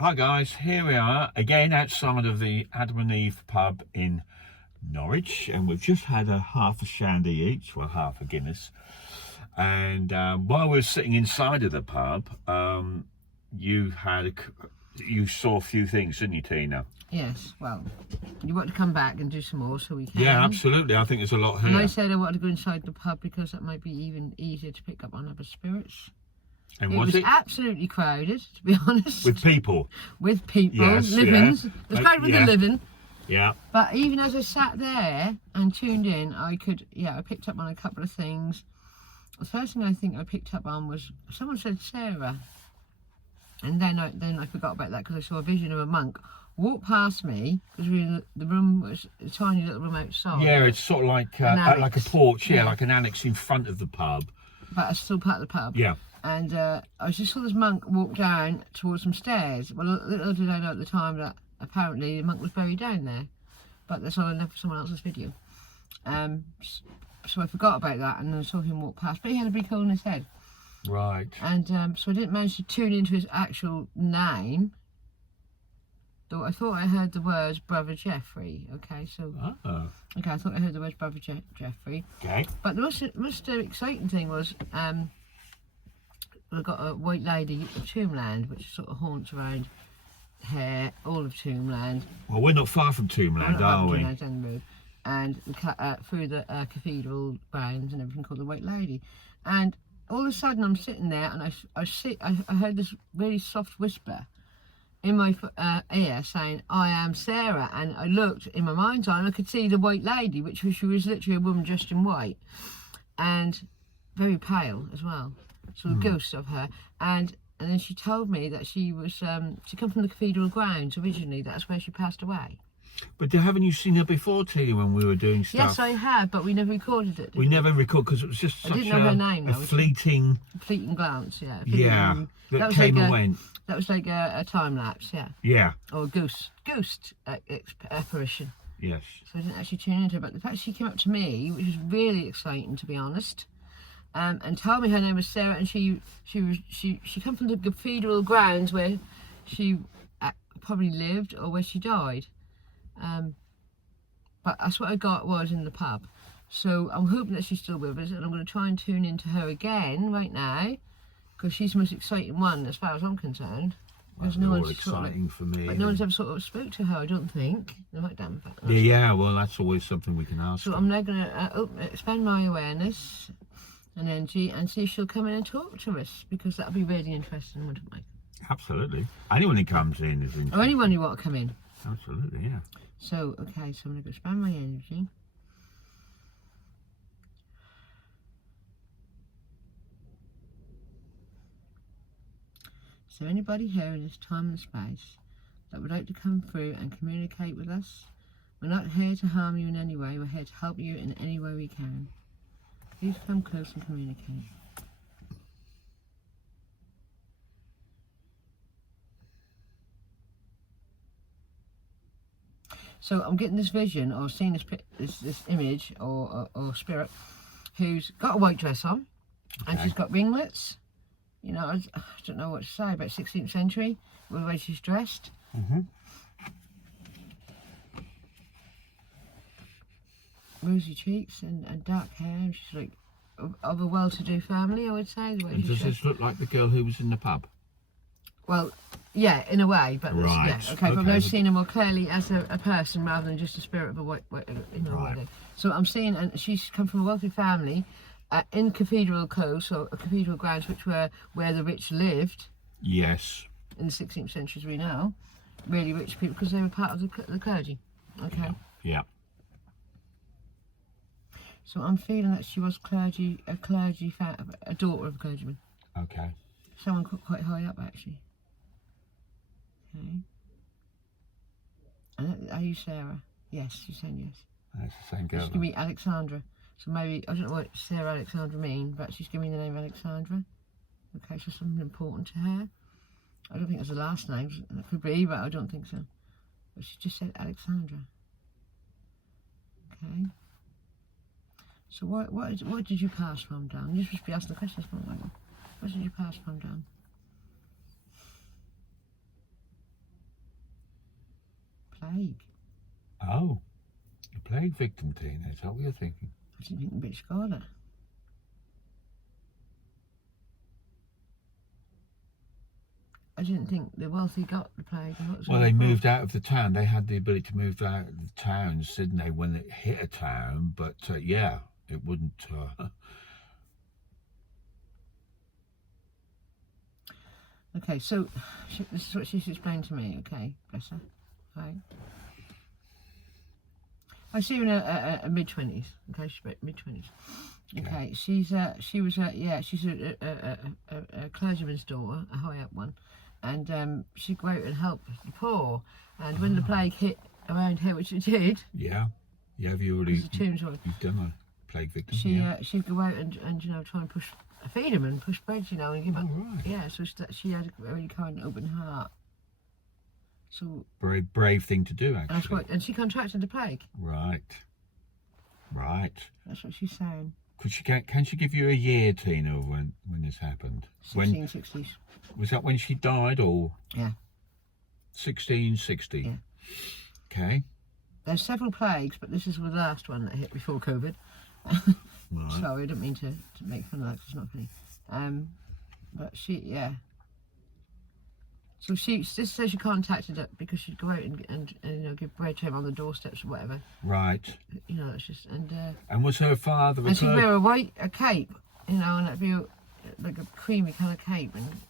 Hi guys, here we are again outside of the Adam and Eve pub in Norwich, and we've just had a half a shandy each, well half a Guinness, and while we were sitting inside of the pub, you saw a few things, didn't you, Tina? Yes, well, you want to come back and do some more so we can. Yeah, absolutely. I think there's a lot here. And I said I wanted to go inside the pub because that might be even easier to pick up on other spirits. And it was absolutely crowded, to be honest. With people? With people, yes, livings. Yeah. It was crowded with the living. Yeah. But even as I sat there and tuned in, I picked up on a couple of things. The first thing I think I picked up on was, someone said Sarah. And then I forgot about that because I saw a vision of a monk walk past me, because the room was a tiny little room outside. Yeah, it's sort of like a porch, like an annex in front of the pub. But it's still part of the pub. Yeah. And I just saw this monk walk down towards some stairs. Well, little did I know at the time that apparently the monk was buried down there. But that's all I know for someone else's video. So I forgot about that, and I saw him walk past. But he had a big hole in his head. Right. And so I didn't manage to tune into his actual name. Though I thought I heard the words Brother Jeffrey. Okay, so okay, I thought I heard the words Brother Jeffrey. Okay. But the most exciting thing was we've got a White Lady of Tombland, which sort of haunts around here, all of Tombland. Well, we're not far from Tombland, are we? Down the road, and through the cathedral grounds and everything, called the White Lady. And all of a sudden, I'm sitting there, and I heard this really soft whisper in my ear saying, "I am Sarah." And I looked in my mind's eye, and I could see the White Lady, she was literally a woman dressed in white and very pale as well, so a ghost of her. And then she told me that she come from the cathedral grounds originally. That's where she passed away. But haven't you seen her before, Tina, when we were doing stuff? Yes, I have, but we never recorded it. We never recorded because it was just such her name, a fleeting glance. Yeah. Yeah, that came and went. That was like a time lapse. Yeah. Yeah. Or a ghost apparition. Yes. So I didn't actually tune into her, but the fact she came up to me, which was really exciting, to be honest, and told me her name was Sarah, and she come from the cathedral grounds where she probably lived or where she died. But that's what I got was in the pub. So I'm hoping that she's still with us, and I'm going to try and tune into her again right now, because she's the most exciting one as far as I'm concerned. Well, no one's exciting for me. But no one's ever sort of spoke to her, I don't think. Yeah, well, that's always something we can ask. So I'm now going to expand my awareness, and then see if she'll come in and talk to us, because that'll be really interesting, wouldn't it? Absolutely. Anyone who comes in is interesting. Or anyone who want to come in. Absolutely, yeah. So, okay, so I'm going to expand my energy. Is there anybody here in this time and space that would like to come through and communicate with us? We're not here to harm you in any way, we're here to help you in any way we can. Please come close and communicate. So I'm getting this vision, or seeing this image, or spirit, who's got a white dress on, and she's got ringlets. You know, I don't know what to say, about 16th century, with the way she's dressed. Rosy cheeks and dark hair, and she's like of a well-to-do family, I would say. The way and does this look like the girl who was in the pub? Well, yeah, in a way, but right. Yeah, okay. But I've seen her more clearly as a person rather than just a spirit of a white right. So I'm seeing, and she's come from a wealthy family in cathedral close, or cathedral grounds, which were where the rich lived. Yes. In the 16th century, as we know, really rich people, because they were part of the clergy. Okay. Yeah. So I'm feeling that she was a daughter of a clergyman. Okay. Someone quite high up, actually. Okay. And are you Sarah? Yes, she's saying yes. That's the same girl. She's giving me Alexandra. So maybe, I don't know what Sarah Alexandra mean, but she's giving me the name Alexandra. Okay, so something important to her. I don't think it's the last name. It could be, but I don't think so. But she just said Alexandra. Okay. So what did you pass from, Dan? You should be asking the questions, not like that. What did you pass from, Dan? A plague victim, Tina, is that what you're thinking? I didn't think the bitch got it. I didn't think the wealthy got the plague. Well, they moved out of the town. They had the ability to move out of the towns, didn't they, when it hit a town? But yeah, it wouldn't. Okay, so this is what she's explained to me. Okay, bless her. Right. I see her in her mid-20s. Okay, she's mid-20s. Okay, she's she's a clergyman's daughter, a high up one, and she go out and help the poor. And when the plague hit around here, which it did, yeah, have you already? You've done a plague victim. She'd go out and you know try and feed them and push bread, you know, and give up. Right. Yeah, so she had a really kind and open heart. So very brave thing to do, actually. That's right, and she contracted the plague. Right. That's what she's saying. Can she give you a year, Tina, when this happened? 1660s. Was that when she died, or? Yeah. 1660. Yeah. Okay. There's several plagues, but this is the last one that hit before COVID. Right. Sorry, I didn't mean to make fun of that, 'cause it's not funny. But yeah. So this says she contacted her because she'd go out and you know give bread to him on the doorsteps or whatever. Right. You know, it's just and was her father? And she'd wear a cape, you know, and it'd be like a creamy kind of cape and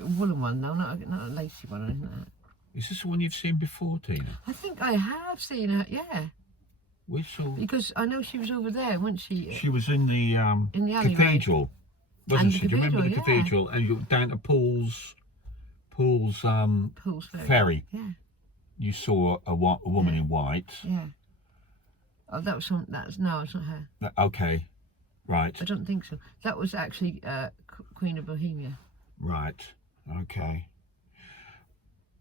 a woolen one, though, not a lacy one or anything like that. Is this the one you've seen before, Tina? I think I have seen her, yeah. Because I know she was over there, wasn't she? She was in the cathedral, wasn't she? Do you remember the cathedral? And you down to Paul's ferry. Yeah. You saw a woman in white. Yeah. Oh, that was no, it's not her. Okay, right. I don't think so. That was actually Queen of Bohemia. Right. Okay.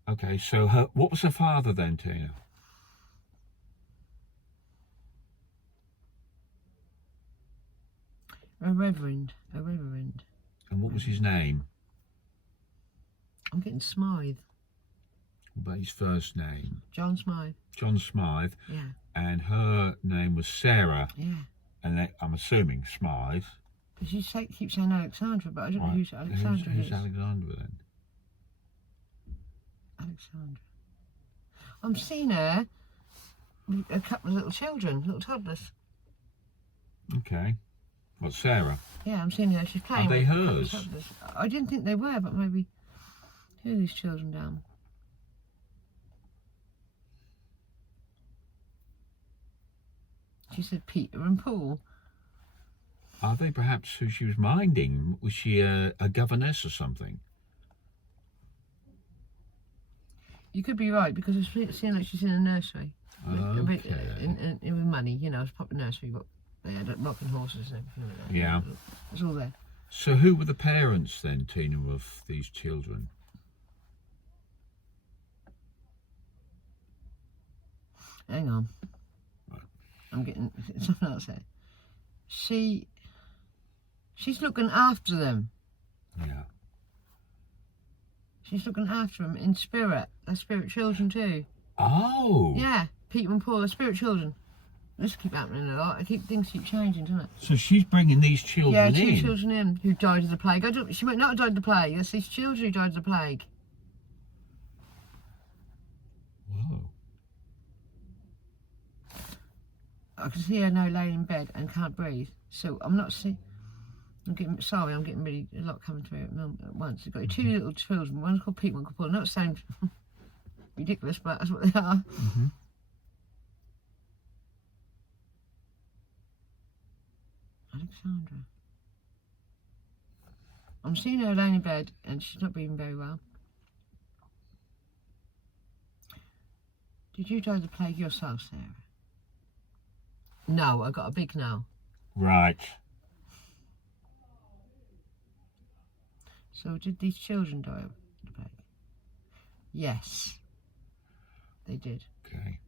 Okay. So what was her father then, Tina? A reverend. And what was his name? I'm getting Smythe. What about his first name? John Smythe. John Smythe. Yeah. And her name was Sarah. Yeah. And I'm assuming Smythe. She keeps saying Alexandra, but I don't know who's Alexandra is. Who's Alexandra then? Alexandra. I'm seeing her with a couple of little children, little toddlers. Okay. What, Sarah? Yeah, I'm seeing her. She's playing. Are they hers? I didn't think they were, but maybe. Who are these children down? She said Peter and Paul. Are they perhaps who she was minding? Was she a governess or something? You could be right, because it's seeing like she's in a nursery. Okay. With money, you know, it's a proper nursery, but they had rocking horses and everything like that. Yeah. It's all there. So who were the parents then, Tina, of these children? Hang on. Right. I'm getting something else there. She's looking after them. Yeah. She's looking after them in spirit. They're spirit children too. Oh. Yeah, Peter and Paul are spirit children. This keep happening a lot. Things keep changing, doesn't it? So she's bringing these children in? Yeah, 2 children in who died of the plague. She might not have died of the plague. That's these children who died of the plague. Whoa. I can see her now laying in bed and can't breathe. So I'm not seeing. I'm getting really a lot coming through at once. You've got your 2 little children. One's called Pete, one called Paul. Not sound ridiculous, but that's what they are. Mm-hmm. Alexandra. I'm seeing her laying in bed and she's not breathing very well. Did you die of the plague yourself, Sarah? No, I got a big no. Right. So did these children die of the plague? Yes, they did. Okay.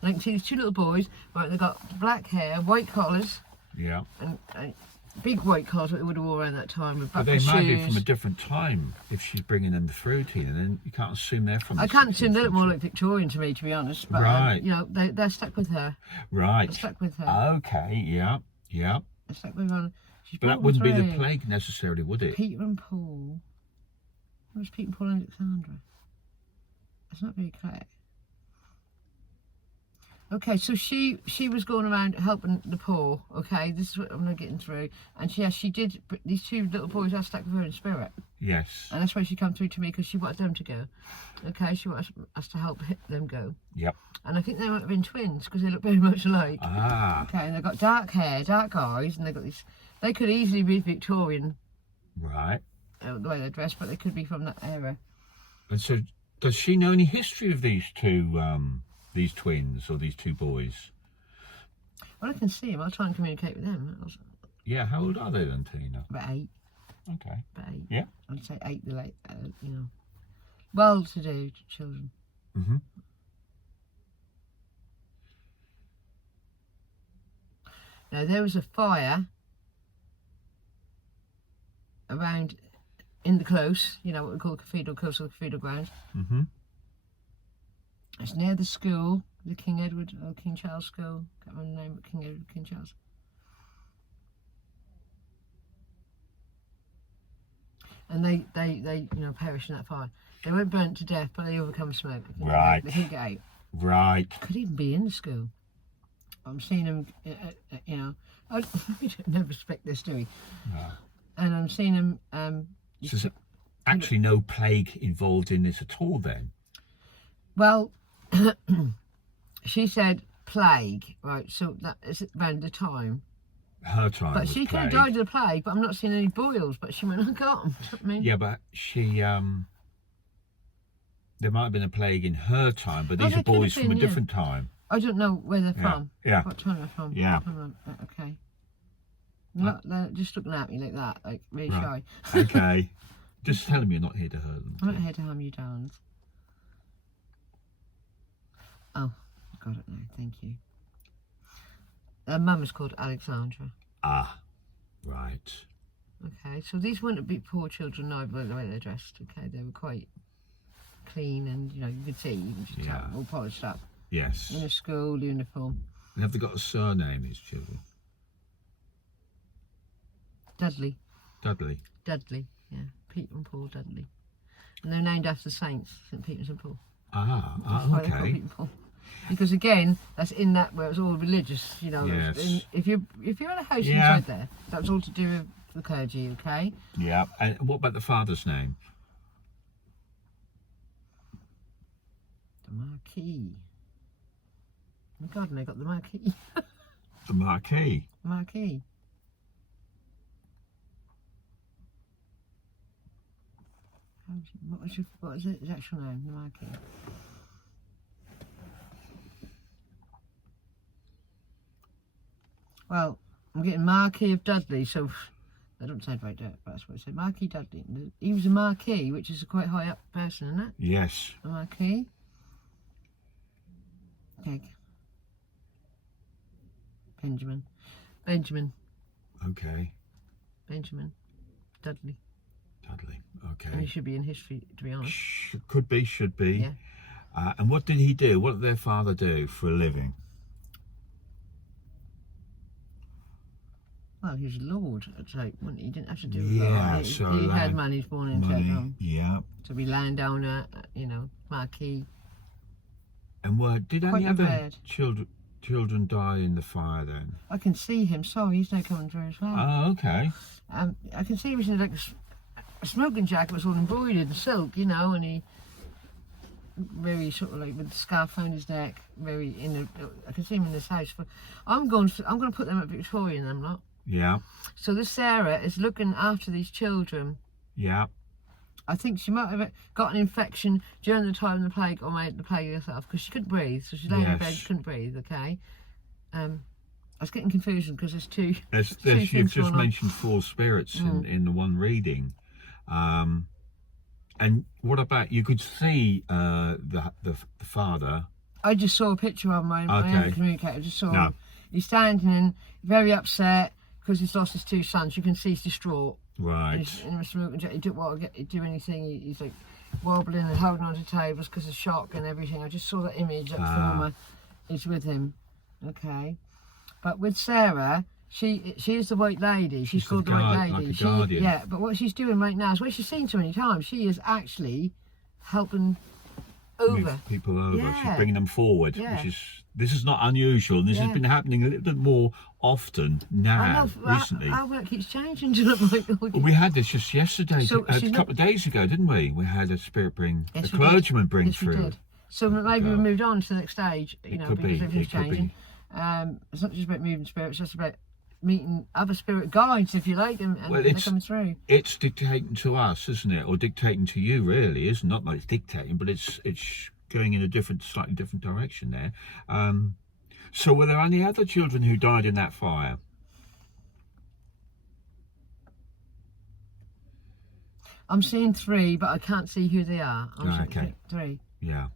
And I can see these 2 little boys, right, they've got black hair, white collars. Yeah. And big white clothes that they would have worn around that time with But bucket they might be shoes. from a different time if she's bringing them through to you, and then you can't assume they're from. I the can't assume 16th they look more century. like Victorian to me, to be honest. But Right. you know, they're stuck with her. Right. They're stuck with her. Okay. Yeah. Yeah. They're stuck with her. She's But that brought wouldn't be the through. plague necessarily, would it? Peter and Paul. Where's Peter and Paul and Alexandra? It's not very clear. Okay, so she was going around helping the poor. Okay, this is what I'm not getting through. And she did. These two little boys are stuck with her in spirit, Yes. and that's why she come through to me, because she wanted them to go. Okay, she wanted us to help them go. Yep. And I think they might have been twins because they look very much alike. Ah. Okay, and they've got dark hair, dark eyes, and they've got these. They could easily be Victorian, Right. the way they're dressed, but they could be from that era. And so, does she know any history of these twins or these two boys? Well, I can see them. I'll try and communicate with them. Yeah. How old are they then, Tina? About 8. Okay. About 8. Yeah. I'd say 8, the late, you know, well-to-do children. Mm-hmm. Now, there was a fire around in the close, you know, what we call Cathedral Close or Cathedral Grounds. Mm-hmm. It's near the school, the King Edward or King Charles School. Can't remember the name, but King Edward, King Charles. And they you know, perished in that fire. They weren't burnt to death, but they overcome smoke. Right. They couldn't get out. Right. Could even be in the school. I'm seeing them, you know. We don't never expect this, do we? No. And I'm seeing them. So there's actually no plague involved in this at all then? Well, she said plague, right? So that is around the time. Her time But was she could have plague. died of the plague, but I'm not seeing any boils. But she might not have got them. I mean, Yeah, but she there might have been a plague in her time, but Oh, these there are could have boys from a been, yeah. different time. I don't know where they're Yeah, from. yeah. What time they're from. Yeah. Okay. Not, they're just looking at me like that, like really Right. shy. Okay. Just tell them you're not here to hurt them. I'm not here to harm you, darlings. Oh, got it now. Thank you. Their mum is called Alexandra. Ah, right. Okay, so these wouldn't be poor children either, by the way they're dressed. Okay, they were quite clean, and you know you could see, you could just tell, Yeah. all polished up Yes. in a school uniform. And have they got a surname, these children? Dudley, Dudley. yeah, Peter and Paul Dudley, and they're named after saints, St. Peter and St. Paul. That's why they're called Okay. Peter and Paul. Because again, that's in that where it's all religious, you know. Yes. If you're in a house Yeah. inside there, that's all to do with the clergy, okay? Yeah. And what about the father's name? The Marquis. Oh my God, and they got the Marquis. The Marquis. Marquis. What was his actual name? The Marquis. Well, I'm getting Marquis of Dudley, so I don't sound right there, but that's what I said. Marquis Dudley. He was a Marquis, which is a quite high up person, isn't it? Yes. A Marquis. Okay. Benjamin. Okay. Dudley. Dudley. And he Okay. should be in history, to be honest. Could be, should be. Yeah. And what did he do? What did their father do for a living? Well, he was a lord, I'd say. He didn't have to do it. Yeah, He, so he had land- money, he was born into Money. Yeah. to be landowner, you know, Marquis. And did Quite any other prepared. children die in the fire then? I can see him. Sorry, he's now coming through as well. Oh, okay. I can see he was in like a smoking jacket, was all embroidered in silk, you know, and he very sort of like with the scarf around his neck, very I can see him in this house. But I'm going to put them at Victorian. I'm not. Yeah. So this Sarah is looking after these children. Yeah. I think she might have got an infection during the time of the plague, or made the plague herself, because she couldn't breathe. So she's laying in bed, Yes. she couldn't breathe. Okay. I was getting confusion because there's two. You've things just going on. mentioned four spirits in the one reading. And what about, you could see the father. I just saw a picture of him. I Okay. haven't communicated. I just saw No. him. He's standing in, very upset, because he's lost his 2 sons. You can see he's distraught. Right. He's in a smoking jacket. He didn't want to do anything. He's like wobbling and holding onto tables because of shock and everything. I just saw that image that former is with him. Okay, but with Sarah, she is the White Lady. She's called the White Lady. Like a guardian. Yeah, but what she's doing right now is what she's seen so many times. She is actually helping over Move people over. Yeah. She's bringing them forward. Yeah. This is not unusual. This has been happening a little bit more often now, recently. Our work keeps changing. Do you know, like, Well, we had this just yesterday, So a she's couple of days ago, didn't we? We had a spirit bring, Yes, a we did. clergyman bring Yes, we through. did. So maybe we moved on to the next stage, you know, could because be, everything's it could be. changing. It's not just about moving spirits, it's just about meeting other spirit guides, if you like, and Well, they're coming through. It's dictating to us, isn't it? Or dictating to you, really. It's not like it's dictating, but it's going in a slightly different direction there. So were there any other children who died in that fire? I'm seeing 3, but I can't see who they are. Okay. 3. Yeah.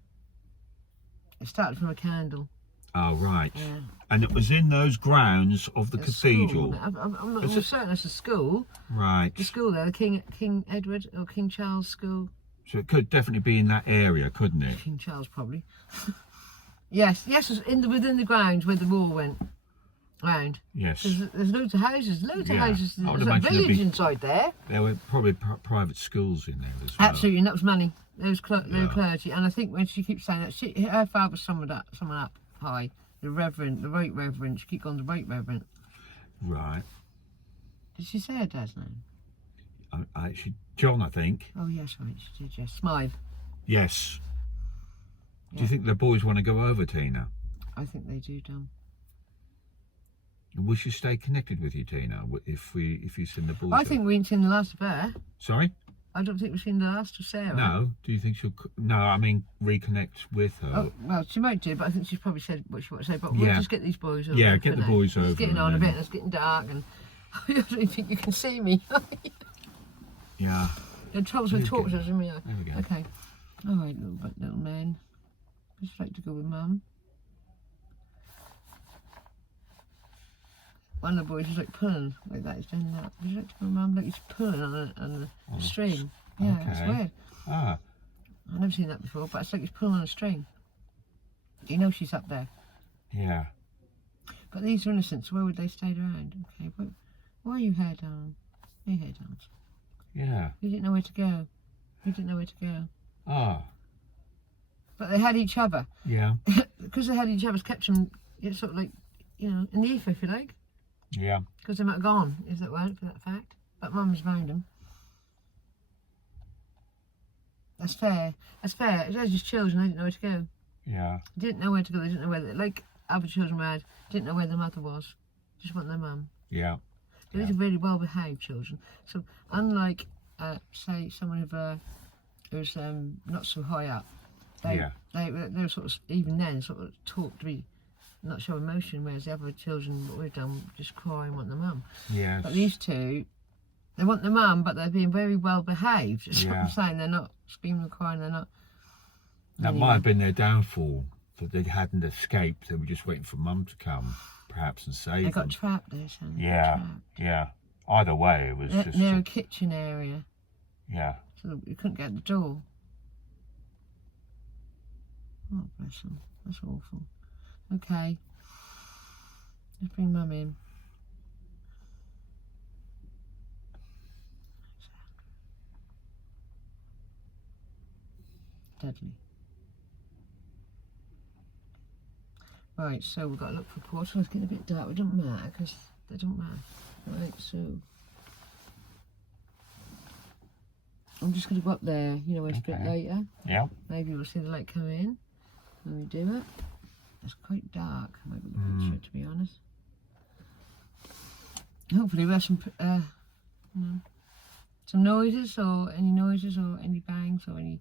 It started from a candle. Oh, right. Yeah. And it was in those grounds of the At cathedral. school. I'm not certain it's a school. Right. The school there, the King Edward or King Charles School. So it could definitely be in that area, couldn't it? King Charles probably. yes, it's within the grounds where the wall went round. Yes. There's loads of houses, I would There's a imagine there'd village be- inside there. There were probably private schools in there as well. Absolutely, and that was money. There was clergy, and I think when she keeps saying that, her father was someone up high, the right reverend. She keeps on the right reverend. Right. Did she say her dad's name? John, I think. Oh yes, right, she did. Yes, Smythe. Yes. Do you Yeah. think the boys want to go over, Tina? I think they do, Dom. Will she stay connected with you, Tina, if you send the boys? I think we ain't seen the last of her. Sorry? I don't think we've seen the last of Sarah. No. Do you think she'll? No, I mean reconnect with her. Oh, well, she might do, but I think she's probably said what she wants to say. But Yeah. we'll just get these boys over. Yeah, for get the now. boys over It's getting and on a then- bit, and it's getting dark, and I don't think you can see me. Yeah. The troubles with There we go. torches, isn't there? There we go. Okay. All right, little man. Just like to go with Mum. One of the boys was like pulling like that. He's doing that. Would you like to go with Mum? Like he's pulling on a string. Yeah, it's Okay. weird. Ah. I've never seen that before, but it's like he's pulling on a string. You know she's up there. Yeah. But these are innocent, so where would they stay around? Okay, why are you hair down? Your hair down. Yeah. You didn't know where to go. You didn't know where to go. Ah. But they had each other. Yeah. Because they had each other, it's kept them sort of like, you know, in the ether, if you like. Yeah. Because they might have gone, if that weren't for that fact. But Mum's found them. That's fair. That's fair. It was just children, they didn't know where to go. Yeah. They didn't know where to go, they didn't know where, like other children had, didn't know where their mother was. Just want their mum. Yeah. So these are really well behaved children. So unlike, say, someone who's not so high up, they were sort of, even then, sort of taught to be not show emotion, whereas the other children, what we've done, just cry and want their mum. Yes. But these two, they want their mum, but they're being very well behaved. That's what I'm saying. They're not screaming and crying, they're not. That might have been their downfall, that they hadn't escaped. They were just waiting for Mum to come, perhaps, and save They got them. trapped there, son. Yeah. Yeah. Either way, it was They're just. near a kitchen area, Yeah. so we couldn't get the door. Oh, bless them. That's awful. Okay. Let's bring Mum in. Deadly. Right, so we've got to look for portals. It's getting a bit dark. It doesn't matter because they don't matter. Right, so I'm just going to go up there, you know, a bit later. Yeah. Maybe we'll see the light come in when we do it. It's quite dark. I might be looking through it, to be honest. Hopefully we have some, you know, some noises or any bangs or any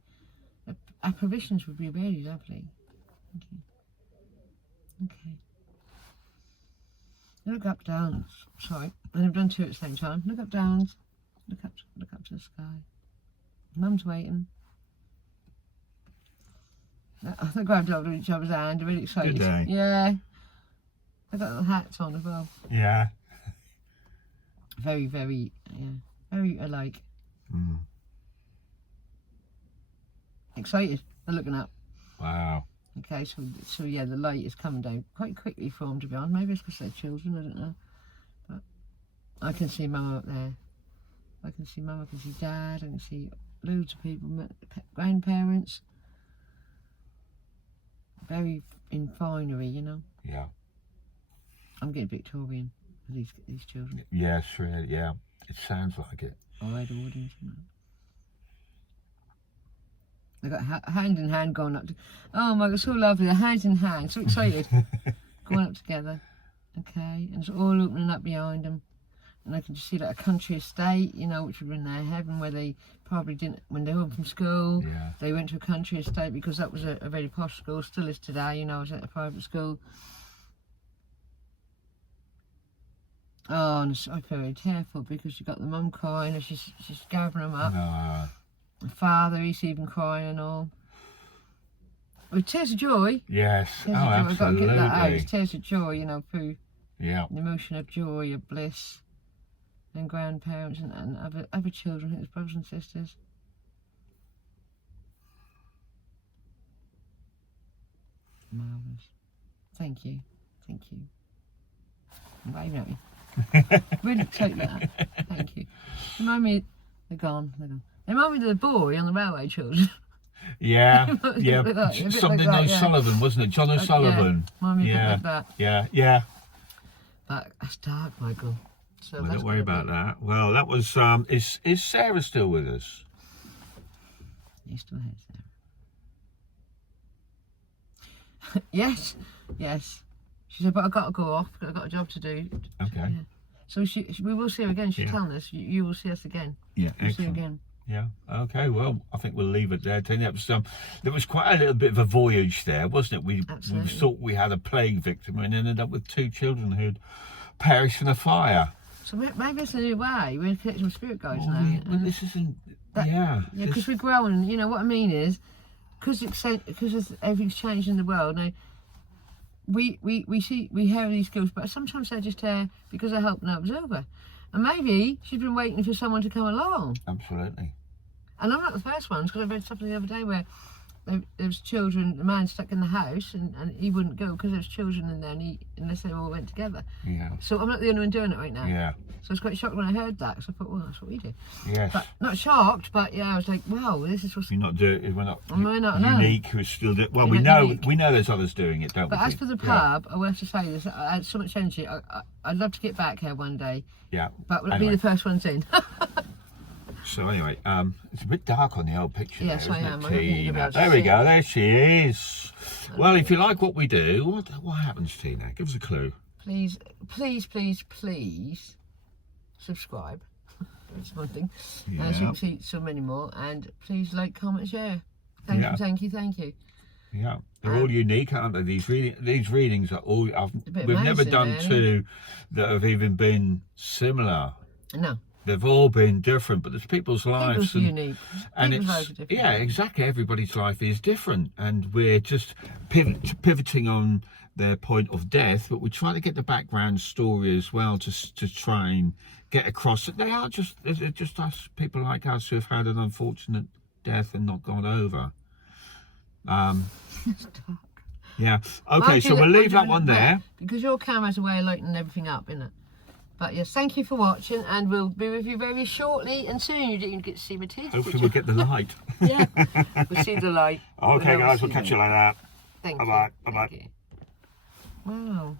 apparitions would be really lovely. Okay. Look up, down. Sorry, and I've done two at the same time. Look up, down. Look up to the sky. Mum's waiting. The granddog with each other's hand. They're really excited. Did they? Yeah. They've got little hats on as well. Yeah. Very, very, yeah, very alike. Mm. Excited. They're looking up. Wow. Okay, so yeah, the light is coming down quite quickly for them, to be honest. Maybe it's because they're children, I don't know. But I can see Mum up there. I can see Mum, I can see Dad, I can see loads of people, grandparents. Very in finery, you know. Yeah. I'm getting Victorian for these children. Yes, really, yeah. It sounds like it. I read audience. They got hand in hand going up. Oh my God, so lovely. They're hand in hand, so excited. Going up together. Okay, and it's all opening up behind them. And I can just see like a country estate, you know, which would have been their heaven, where they probably didn't, when they were home from school, Yeah. they went to a country estate because that was a very posh school, still is today, you know, I was at a private school. Oh, and I'm very careful because you've got the mum crying and she's gathering them up. No. The father, he's even crying and all. With tears of joy. Yes. Tears Oh, of joy. absolutely. I've got to get that out. It's tears of joy, you know, through Yeah. the emotion of joy, of bliss, and grandparents and other children, I think it's brothers and sisters. Marvellous. Thank you. Thank you. I'm waving at me. Really take that. Thank you. Remind me, they're gone. They remind me of the boy on the railway children. Yeah. Yeah. Like that, Something like that, O'Sullivan, wasn't it? John O'Sullivan. Yeah, remind me a bit Yeah. like that. Yeah. Yeah. But that's dark, Michael. So Well, that's don't worry gotta about be- that. Well, that was. Is Sarah still with us? You still here, Sarah? Yes, yes. She said, but I've got to go off. I've got a job to do. Okay. Yeah. So we will see her again. She's Yeah. telling us you will see us again. Yeah. We'll see her Excellent. again. Yeah. Okay. Well, I think we'll leave it there. There was quite a little bit of a voyage there, wasn't it? We Absolutely. thought we had a plague victim and ended up with 2 children who'd perished in a fire. So maybe it's a new way. We're connecting with spirit guides Well, now. well, this isn't. That- yeah. Yeah, because we're growing. You know what I mean is, because everything's changed in the world now. We hear these skills, but sometimes they're just there because they're helping others over. And maybe she's been waiting for someone to come along. Absolutely. And I'm not the first one, because I read something the other day where there was children, a man stuck in the house, and he wouldn't go because there was children in there, unless they all went together. Yeah. So I'm not the only one doing it right now. Yeah. So I was quite shocked when I heard that, because I thought, well, that's what we do. Yes. But not shocked, but yeah, I was like, wow, this is what's... We're not doing. We're not. We're not, no. unique. We're still. Well, We're we not know. unique. We know there's others doing it, don't But we? as for the pub, I will have to say this, I had so much energy. I'd love to get back here one day, Yeah. but we'll Anyway. be the first ones in. So anyway, it's a bit dark on the old picture. Yes, there, I isn't am. it, I don't think you'll be Tina? able to There we see go. it. There she is. Well, if you like what we do, what happens, Tina? Give us a clue. Please, please, please, please subscribe. That's one thing. So you Yeah. can see so many more. And please like, comment, share. Thank Yeah. you, thank you, thank you. Yeah, they're all unique, aren't they? These readings are all. bit We've never amazing, done really. 2 that have even been similar. No, They've all been different, but there's people's lives people's unique. and People's it's lives are different. yeah, exactly. Everybody's life is different, and we're just pivoting on their point of death, but we're trying to get the background story as well to try and get across that they're just us, people like us, who've had an unfortunate death and not gone over. It's dark. Yeah. Okay, so we'll leave that one there. Because your camera's a way of lighting everything up, isn't it? But yes, thank you for watching, and we'll be with you very shortly. And soon you didn't get to see my teeth. Hopefully we'll get the light. Yeah, we'll see the light. Okay, We'll guys, we'll see catch them. you later. Thank Bye-bye, you. bye-bye. Thank you. Wow.